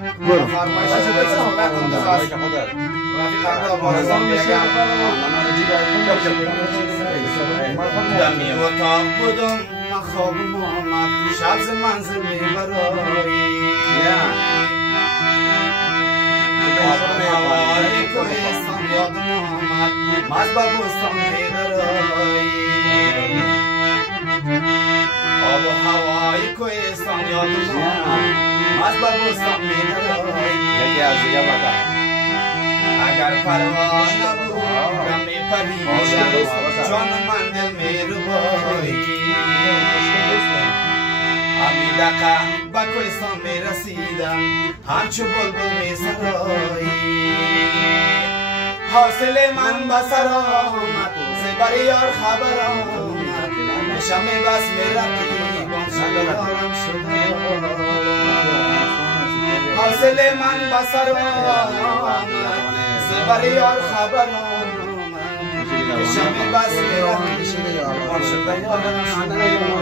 برو دمی اتاق بودم خوابم آمد شب ز منزل میبرایی هوای کوهستان یادم آمد مز به بوستان میبرایی آب و هوای کوهستان یادم آمد مز به بوستان میبرایی یکی از دیگه بکن اگر پروا نبودم میپری جان من دل میربایی امی دقا با کوهستان میرسیدم همچو بلبل میسرایی حاصل من بسر آمد زبر یار خبر آمد نشم بس میرقیبم شدارم شده حاصل من بسر آمد زبر یار خبر آمد نشم بس میرقیبم شدارم